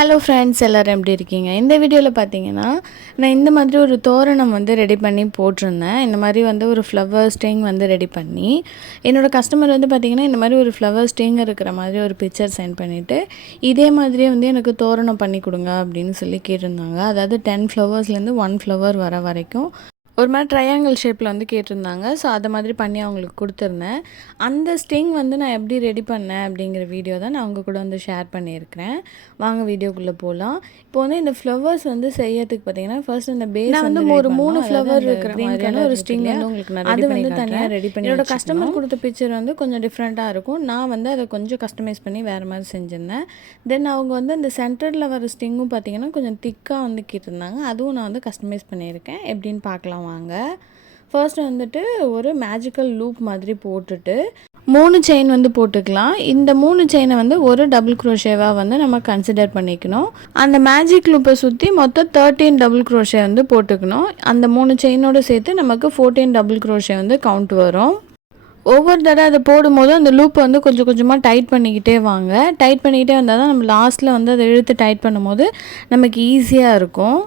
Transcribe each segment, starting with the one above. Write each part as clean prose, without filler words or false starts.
Hello friends, எல்லோரும் எப்படி இருக்கீங்க? இந்த வீடியோவில் பார்த்தீங்கன்னா, நான் இந்த மாதிரி ஒரு தோரணம் வந்து ரெடி பண்ணி போட்டிருந்தேன். இந்த மாதிரி வந்து ஒரு ஃப்ளவர் ஸ்டிங் வந்து ரெடி பண்ணி, என்னோடய கஸ்டமர் வந்து பார்த்திங்கன்னா, இந்த மாதிரி ஒரு ஃப்ளவர் ஸ்டிங் இருக்கிற மாதிரி ஒரு பிக்சர் சென்ட் பண்ணிவிட்டு, இதே மாதிரியே வந்து எனக்கு தோரணம் பண்ணி கொடுங்க அப்படின்னு சொல்லி கேட்டிருந்தாங்க. அதாவது 10 ஃப்ளவர்ஸ்லேருந்து 1 ஃப்ளவர் வர வரைக்கும் ஒரு மாதிரி ட்ரையாங்கிள் ஷேப்பில் வந்து கேட்டிருந்தாங்க. ஸோ அதை மாதிரி பண்ணி அவங்களுக்கு கொடுத்துருந்தேன். அந்த ஸ்டிங் வந்து நான் எப்படி ரெடி பண்ணேன் அப்படிங்கிற வீடியோ தான் நான் அவங்க கூட வந்து ஷேர் பண்ணியிருக்கிறேன். வாங்க வீடியோக்குள்ளே போகலாம். இப்போ வந்து இந்த ஃப்ளவர்ஸ் வந்து செய்யறதுக்கு பார்த்தீங்கன்னா, ஃபர்ஸ்ட் இந்த பேஸ் நான் வந்து ஒரு 3 ஃப்ளவர் இருக்கிற மாதிரியான ஒரு ஸ்டிங் வந்து உங்களுக்கு நான் அது வந்து தனியாக ரெடி பண்ணி என்னோட கஸ்டமர் கொடுத்த பிக்சர் வந்து கொஞ்சம் டிஃப்ரெண்ட்டாக இருக்கும். நான் வந்து அதை கொஞ்சம் கஸ்டமைஸ் பண்ணி வேறு மாதிரி செஞ்சுருந்தேன். தென் அவங்க வந்து அந்த சென்டரில் வர ஸ்டிங்கும் பார்த்தீங்கன்னா கொஞ்சம் திக்காக வந்து கேட்டிருந்தாங்க. அதுவும் நான் வந்து கஸ்டமைஸ் பண்ணியிருக்கேன். எப்படின்னு பார்க்கலாம் வாங்க. ஃபர்ஸ்ட் வந்துட்டு ஒரு மேஜிக்கல் லூப் மாதிரி போட்டுட்டு 3 செயின் வந்து போட்டுக்கலாம். இந்த 3 செயினை வந்து ஒரு டபுள் குரோஷேவாக வந்து நம்ம கன்சிடர் பண்ணிக்கணும். அந்த மேஜிக் லூப்பை சுற்றி மொத்தம் 13 டபுள் குரோஷே வந்து போட்டுக்கணும். அந்த 3 செயினோடு சேர்த்து நமக்கு 14 டபுள் குரோஷே வந்து கவுண்ட் வரும். ஒவ்வொரு தடவை அதை போடும்போது அந்த லூப்பை வந்து கொஞ்சம் கொஞ்சமாக டைட் பண்ணிக்கிட்டே வாங்க. டைட் பண்ணிக்கிட்டே வந்தால் தான் நம்ம லாஸ்ட்டில் வந்து அதை இழுத்து டைட் பண்ணும்போது நமக்கு ஈஸியாக இருக்கும்.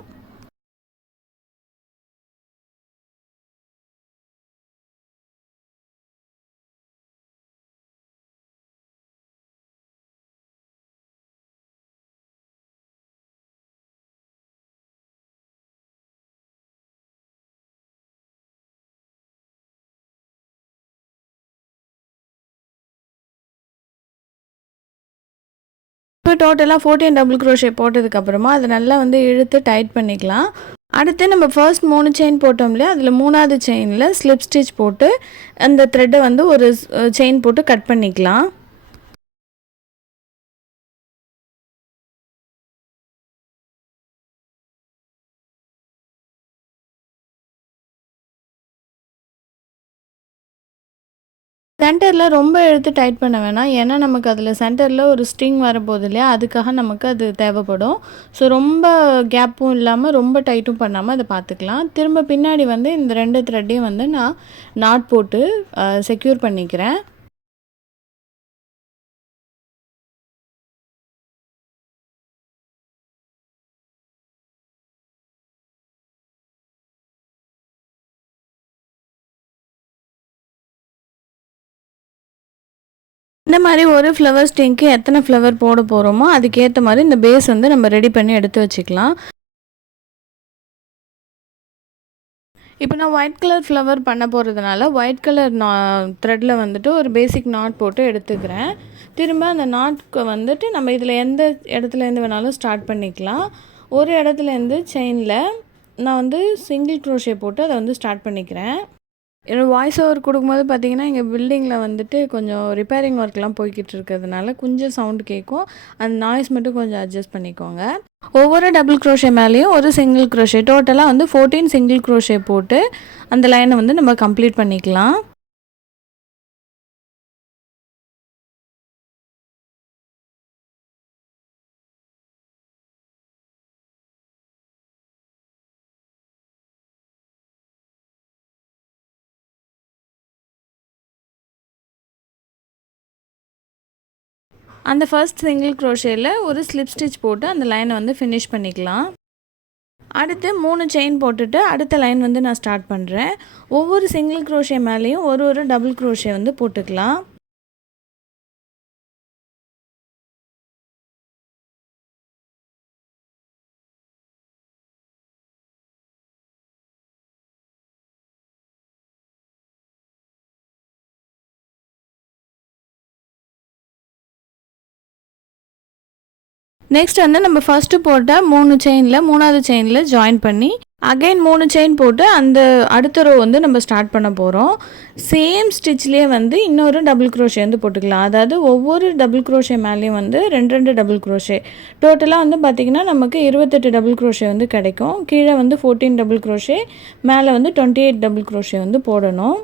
இப்போ டோட்டலாக 14 டபுள் குரோஷே போட்டதுக்கப்புறமா அதை நல்லா வந்து இழுத்து டைட் பண்ணிக்கலாம். அடுத்து நம்ம ஃபர்ஸ்ட் 3 செயின் போட்டோம் இல்லையா, அதில் 3வது செயினில் ஸ்லிப் ஸ்டிச் போட்டு அந்த த்ரெட்டை வந்து ஒரு செயின் போட்டு கட் பண்ணிக்கலாம். சென்டரில் ரொம்ப இழுத்து டைட் பண்ண வேணாம். ஏன்னா நமக்கு அதில் சென்டரில் ஒரு ஸ்ட்ரிங் வரப்போகுது இல்லையா, அதுக்காக நமக்கு அது தேவைப்படும். ஸோ ரொம்ப கேப்பும் இல்லாமல் ரொம்ப டைட்டும் பண்ணாமல் அதை பார்த்துக்கலாம். திரும்ப பின்னாடி வந்து இந்த 2 த்ரெட்டையும் வந்து நான் நாட் போட்டு செக்யூர் பண்ணிக்கிறேன். இந்த மாதிரி ஒரு ஃப்ளவர் ஸ்டிங்க்கு எத்தனை ஃப்ளவர் போட போகிறோமோ அதுக்கேற்ற மாதிரி இந்த பேஸ் வந்து நம்ம ரெடி பண்ணி எடுத்து வச்சுக்கலாம். இப்போ நான் ஒயிட் கலர் ஃப்ளவர் பண்ண போகிறதுனால ஒயிட் கலர் த்ரெட்டில் வந்துட்டு ஒரு பேசிக் நாட் போட்டு எடுத்துக்கிறேன். திரும்ப அந்த நாட்க்கு வந்துட்டு நம்ம இதில் எந்த இடத்துலேருந்து வேணாலும் ஸ்டார்ட் பண்ணிக்கலாம். ஒரு இடத்துலேருந்து செயினில் நான் வந்து சிங்கிள் க்ரோஷே போட்டு அதை வந்து ஸ்டார்ட் பண்ணிக்கிறேன். என்னோடய வாய்ஸ் ஓவர் கொடுக்கும்போது பார்த்தீங்கன்னா, எங்கள் பில்டிங்கில் வந்துட்டு கொஞ்சம் ரிப்பேரிங் ஒர்க்லாம் போய்கிட்டு இருக்கிறதுனால கொஞ்சம் சவுண்டு கேட்கும். அந்த நாய்ஸ் மட்டும் கொஞ்சம் அட்ஜஸ்ட் பண்ணிக்கோங்க. ஒவ்வொரு டபுள் க்ரோஷே மேலேயும் ஒரு சிங்கிள் க்ரோஷே, டோட்டலாக வந்து 14 சிங்கிள் க்ரோஷே போட்டு அந்த லைனை வந்து நம்ம கம்ப்ளீட் பண்ணிக்கலாம். அந்த ஃபர்ஸ்ட் சிங்கிள் க்ரோஷேயில் ஒரு ஸ்லிப் ஸ்டிச் போட்டு அந்த லைனை வந்து ஃபினிஷ் பண்ணிக்கலாம். அடுத்து 3 செயின் போட்டுட்டு அடுத்த லைன் வந்து நான் ஸ்டார்ட் பண்ணுறேன். ஒவ்வொரு சிங்கிள் க்ரோஷே மேலேயும் ஒரு டபுள் க்ரோஷே வந்து போட்டுக்கலாம். நெக்ஸ்ட் வந்து நம்ம ஃபஸ்ட்டு போட்ட 3 செயினில் 3வது செயினில் ஜாயின் பண்ணி அகைன் 3 செயின் போட்டு அந்த அடுத்த ரோ வந்து நம்ம ஸ்டார்ட் பண்ண போகிறோம். சேம் ஸ்டிச்லேயே வந்து இன்னொரு டபுள் க்ரோஷே வந்து போட்டுக்கலாம். அதாவது ஒவ்வொரு டபுள் க்ரோஷே மேலேயும் வந்து 2 டபுள் க்ரோஷே, டோட்டலாக வந்து பார்த்திங்கன்னா நமக்கு 28 டபுள் க்ரோஷே வந்து கிடைக்கும். கீழே வந்து 14 டபுள் க்ரோஷே, மேலே வந்து 28 டபுள் க்ரோஷே வந்து போடணும்.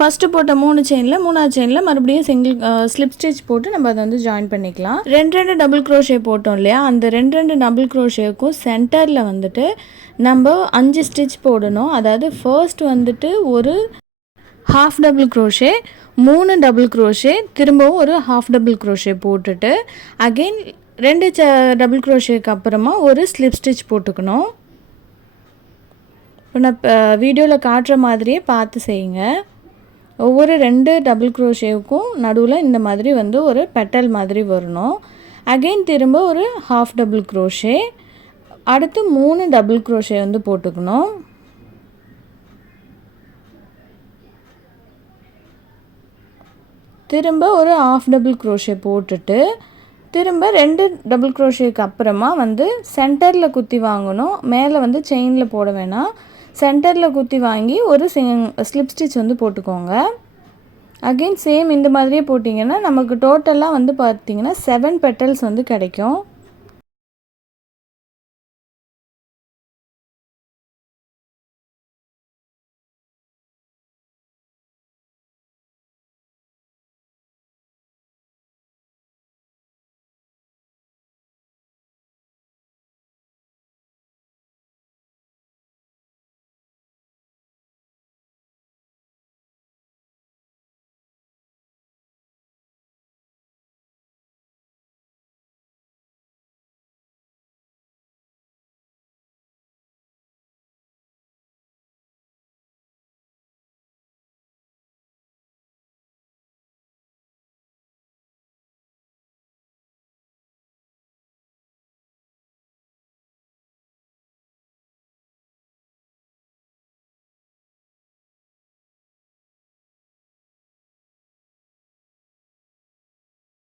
ஃபஸ்ட்டு போட்ட 3 செயினில் 3வது செயினில் மறுபடியும் சிங்கிள் ஸ்லிப் ஸ்டிச் போட்டு நம்ம அதை வந்து ஜாயின் பண்ணிக்கலாம். 2 டபுள் க்ரோஷே போட்டோம் இல்லையா, அந்த 2 டபுள் க்ரோஷேக்கும் சென்டரில் வந்துட்டு நம்ம 5 ஸ்டிச் போடணும். அதாவது ஃபர்ஸ்ட் வந்துட்டு ஒரு half double crochet, 3 double crochet, திரும்பவும் ஒரு ஹாஃப் டபுள் க்ரோஷே போட்டுட்டு அகெயின் 2 டபுள் க்ரோஷேக்கு அப்புறமா ஒரு ஸ்லிப் ஸ்டிச் போட்டுக்கணும். இப்போ நான் வீடியோவில் காட்டுற மாதிரியே பார்த்து செய்யுங்க. ஒவ்வொரு 2 டபுள் க்ரோஷேவுக்கும் நடுவில் இந்த மாதிரி வந்து ஒரு பெட்டல் மாதிரி வரணும். அகெயின் திரும்ப ஒரு ஹாஃப் டபுள் க்ரோஷே, அடுத்து 3 டபுள் க்ரோஷே வந்து போட்டுக்கணும். திரும்ப ஒரு ஹாஃப் டபுள் க்ரோஷே போட்டுட்டு திரும்ப 2 டபுள் க்ரோஷேக்கு அப்புறமா வந்து சென்டரில் குத்தி வாங்கணும். மேலே வந்து செயினில் போட வேணாம், சென்டரில் குத்தி வாங்கி ஒரு ஸ்லிப் ஸ்டிச் வந்து போட்டுக்கோங்க. அகெயின் சேம் இந்த மாதிரியே போட்டிங்கன்னா நமக்கு டோட்டலாக வந்து பார்த்திங்கன்னா 7 பெட்டல்ஸ் வந்து கிடைக்கும்.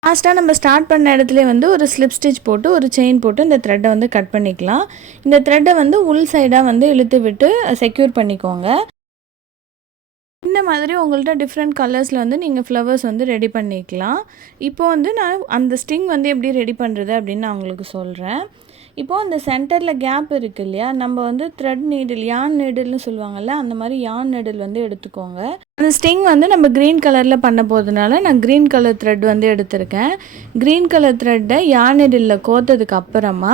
லாஸ்ட்டாக நம்ம ஸ்டார்ட் பண்ண இடத்துல வந்து ஒரு ஸ்லிப் ஸ்டிச் போட்டு ஒரு செயின் போட்டு இந்த த்ரெட்டை வந்து கட் பண்ணிக்கலாம். இந்த த்ரெட்டை வந்து உள் சைடாக வந்து இழுத்து விட்டு செக்யூர் பண்ணிக்கோங்க. இந்த மாதிரி உங்கள்கிட்ட டிஃப்ரெண்ட் கலர்ஸில் வந்து நீங்கள் ஃப்ளவர்ஸ் வந்து ரெடி பண்ணிக்கலாம். இப்போ வந்து நான் அந்த ஸ்டிங் வந்து எப்படி ரெடி பண்ணுறது அப்படின்னு நான் உங்களுக்கு சொல்கிறேன். இப்போது அந்த சென்டரில் கேப் இருக்குது இல்லையா, நம்ம வந்து த்ரெட் நீடில், யான் நீடில்னு சொல்லுவாங்கள்ல, அந்த மாதிரி யான் நீடில் வந்து எடுத்துக்கோங்க. அந்த ஸ்டிங் வந்து நம்ம க்ரீன் கலரில் பண்ண போகிறதுனால நான் க்ரீன் கலர் த்ரெட் வந்து எடுத்திருக்கேன். க்ரீன் கலர் த்ரெட்டை யான் நீடிலில் கோத்ததுக்கு அப்புறமா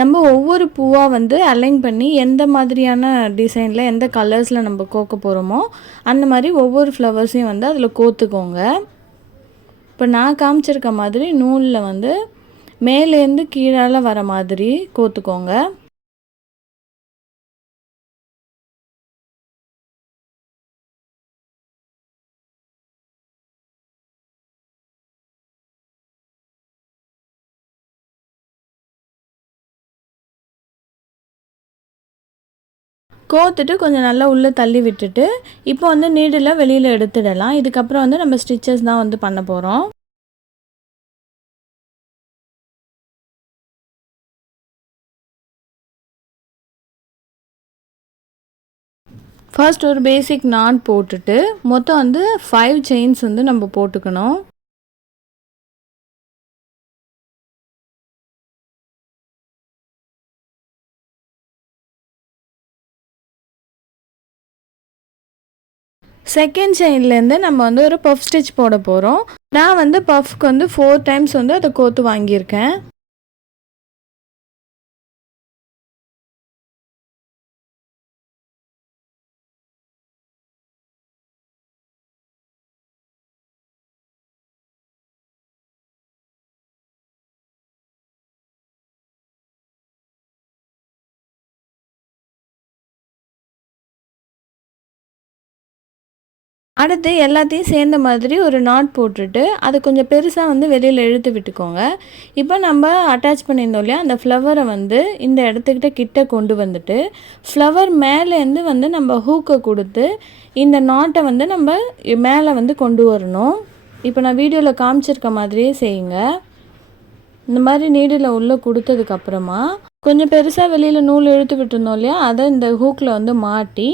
நம்ம ஒவ்வொரு பூவாக வந்து அலைன் பண்ணி எந்த மாதிரியான டிசைனில் எந்த கலர்ஸில் நம்ம கோக்க போகிறோமோ அந்த மாதிரி ஒவ்வொரு ஃப்ளவர்ஸையும் வந்து அதில் கோத்துக்கோங்க. இப்போ நான் காமிச்சிருக்க மாதிரி நூலில் வந்து மேலேருந்து கீழால் வர மாதிரி கோத்துக்கோங்க. கோத்துட்டு கொஞ்சம் நல்லா உள்ளே தள்ளி விட்டுட்டு இப்போ வந்து நீடில் வெளியில் எடுத்துடலாம். இதுக்கப்புறம் வந்து நம்ம ஸ்டிச்சஸ் தான் வந்து பண்ண போகிறோம். ஃபர்ஸ்ட் ஒரு பேசிக் நாட் போட்டுட்டு மொத்தம் வந்து 5 செயின்ஸ் வந்து நம்ம போட்டுக்கணும். செகண்ட் செயின்லேருந்து நம்ம வந்து ஒரு பஃப் ஸ்டிச் போட போகிறோம். நான் வந்து பஃப்க்கு வந்து 4 டைம்ஸ் வந்து அதை கோத்து வாங்கியிருக்கேன். அடுத்து எல்லாத்தையும் சேர்ந்த மாதிரி ஒரு நாட் போட்டுட்டு அதை கொஞ்சம் பெருசாக வந்து வெளியில் இழுத்து விட்டுக்கோங்க. இப்போ நம்ம அட்டாச் பண்ணியிருந்தோம் இல்லையா, அந்த ஃப்ளவரை வந்து இந்த இடத்துக்கிட்ட கிட்ட கொண்டு வந்துட்டு ஃப்ளவர் மேலேருந்து வந்து நம்ம ஹூக்கை கொடுத்து இந்த நாட்டை வந்து நம்ம மேலே வந்து கொண்டு வரணும். இப்போ நான் வீடியோவில் காமிச்சிருக்க மாதிரியே செய்யுங்க. இந்த மாதிரி நீடில் உள்ளே கொடுத்ததுக்கப்புறமா கொஞ்சம் பெருசாக வெளியில் நூல் இழுத்து விட்டுருந்தோம் இல்லையா, அதை இந்த ஹூக்கில் வந்து மாட்டி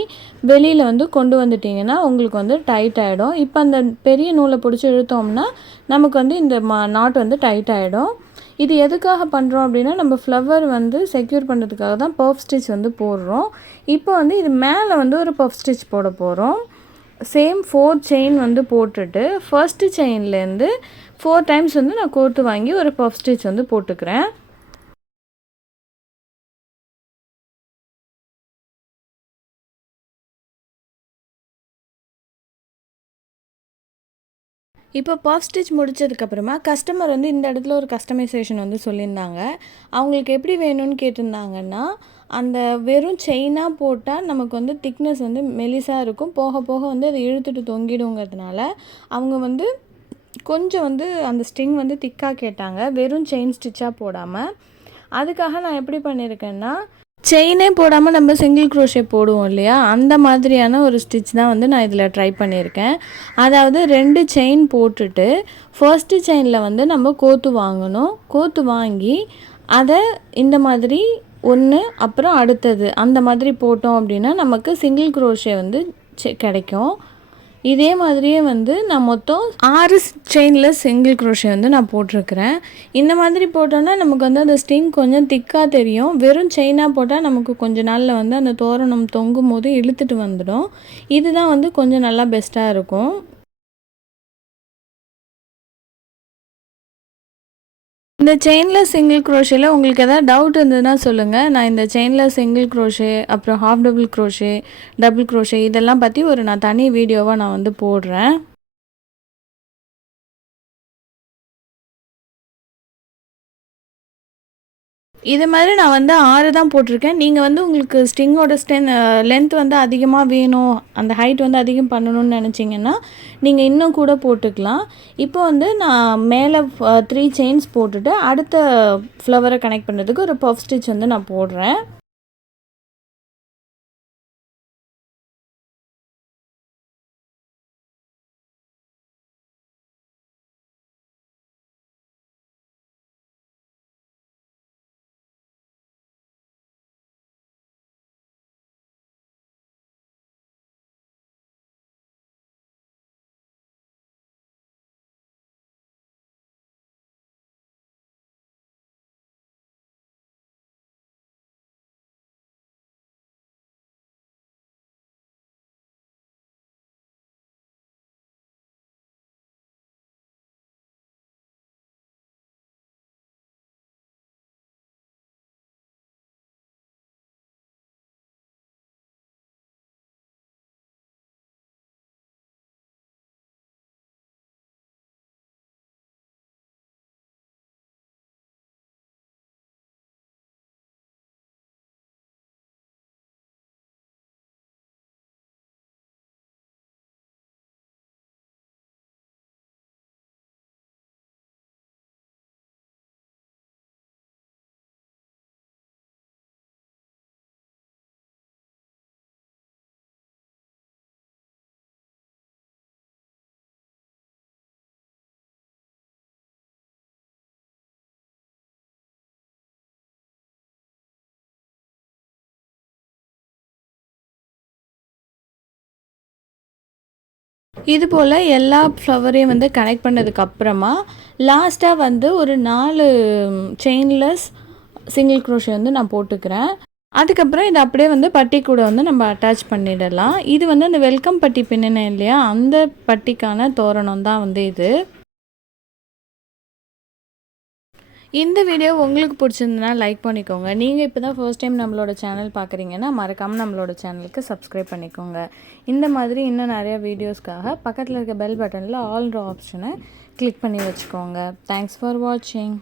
வெளியில் வந்து கொண்டு வந்துட்டிங்கன்னா உங்களுக்கு வந்து டைட் ஆகிடும். இப்போ அந்த பெரிய நூலை பிடிச்சி இழுத்தோம்னா நமக்கு வந்து இந்த நாட் வந்து டைட் ஆகிடும். இது எதுக்காக பண்ணுறோம் அப்படின்னா, நம்ம ஃப்ளவர் வந்து செக்யூர் பண்ணுறதுக்காக தான் பஃப் ஸ்டிச் வந்து போடுறோம். இப்போ வந்து இது மேலே வந்து ஒரு பஃப் ஸ்டிச் போட போகிறோம். சேம் 4 செயின் வந்து போட்டுட்டு ஃபர்ஸ்ட்டு செயின்லேருந்து 4 டைம்ஸ் வந்து நான் கோர்த்து வாங்கி ஒரு பஃப் ஸ்டிச் வந்து போட்டுக்கிறேன். இப்போ பஃப் ஸ்டிச் முடிச்சதுக்கப்புறமா கஸ்டமர் வந்து இந்த இடத்துல ஒரு கஸ்டமைசேஷன் வந்து சொல்லியிருந்தாங்க. அவங்களுக்கு எப்படி வேணும்னு கேட்டிருந்தாங்கன்னா, அந்த வெறும் செயினாக போட்டால் நமக்கு வந்து திக்னஸ் வந்து மெலிசா இருக்கும். போக போக வந்து அது இழுத்துட்டு தொங்கிடுங்கிறதுனால, அவங்க வந்து கொஞ்சம் வந்து அந்த ஸ்ட்ரிங் வந்து திக்காக கேட்டாங்க. வெறும் செயின் ஸ்டிச்சாக போடாமல். அதுக்காக நான் எப்படி பண்ணியிருக்கேன்னா, செயினே போடாமல் நம்ம சிங்கிள் க்ரோஷே போடுவோம் இல்லையா, அந்த மாதிரியான ஒரு ஸ்டிச் தான் வந்து நான் இதில் ட்ரை பண்ணியிருக்கேன். அதாவது 2 செயின் போட்டுட்டு ஃபர்ஸ்ட்டு செயினில் வந்து நம்ம கோர்த்து வாங்கணும். கோர்த்து வாங்கி அதை இந்த மாதிரி 1 அப்புறம் அடுத்தது அந்த மாதிரி போட்டோம் அப்படின்னா நமக்கு சிங்கிள் க்ரோஷே வந்து கிடைக்கும். இதே மாதிரியே வந்து நான் மொத்தம் 6 செயினில் சிங்கிள் க்ரோஷே வந்து நான் போட்டிருக்கிறேன். இந்த மாதிரி போட்டோன்னா நமக்கு வந்து அந்த ஸ்ட்ரிங் கொஞ்சம் திக்காக தெரியும். வெறும் செயினாக போட்டால் நமக்கு கொஞ்ச நாளில் வந்து அந்த தோரணம் தொங்கும் போது இழுத்துட்டு வந்துடும். இதுதான் வந்து கொஞ்சம் நல்லா பெஸ்ட்டாக இருக்கும். இந்த செயினில் சிங்கிள் க்ரோஷேல உங்களுக்கு எதாவது டவுட் இருந்ததுன்னா சொல்லுங்கள். நான் இந்த செயினில் சிங்கிள் க்ரோஷே, அப்புறம் half double crochet, double crochet இதெல்லாம் பற்றி நான் தனி வீடியோவாக நான் வந்து போடுறேன். இது மாதிரி நான் வந்து 6 தான் போட்டிருக்கேன். நீங்கள் வந்து உங்களுக்கு ஸ்ட்ரிங்கோட லென்த் வந்து அதிகமாக வேணும், அந்த ஹைட் வந்து அதிகம் பண்ணணும்னு நினச்சிங்கன்னா நீங்கள் இன்னும் கூட போட்டுக்கலாம். இப்போ வந்து நான் மேலே 3 செயின்ஸ் போட்டுட்டு அடுத்த ஃப்ளவரை கனெக்ட் பண்ணுறதுக்கு ஒரு பஃப் ஸ்டிச் வந்து நான் போடுறேன். இது போல் எல்லா ஃப்ளவரையும் வந்து கனெக்ட் பண்ணதுக்கப்புறமா லாஸ்ட்டாக வந்து ஒரு 4 செயின்லெஸ் சிங்கிள் க்ரோஷே வந்து நான் போட்டுக்கிறேன். அதுக்கப்புறம் இதை அப்படியே வந்து பட்டி கூட வந்து நம்ம அட்டாச் பண்ணிடலாம். இது வந்து அந்த வெல்கம் பட்டி பின்னினேன் இல்லையா, அந்த பட்டிக்கான தோரணம் தான் வந்து இது. இந்த வீடியோ உங்களுக்கு பிடிச்சிருந்ததுன்னா லைக் பண்ணிக்கோங்க. நீங்கள் இப்போ தான் ஃபர்ஸ்ட் டைம் நம்மளோட சேனல் பார்க்குறீங்கன்னா மறக்காமல் நம்மளோட சேனலுக்கு சப்ஸ்கிரைப் பண்ணிக்கோங்க. இந்த மாதிரி இன்னும் நிறையா வீடியோஸ்க்காக பக்கத்தில் இருக்க பெல் பட்டனில் ஆல்ன்ற ஆப்ஷனை கிளிக் பண்ணி வச்சுக்கோங்க. தேங்க்ஸ் ஃபார் வாட்சிங்.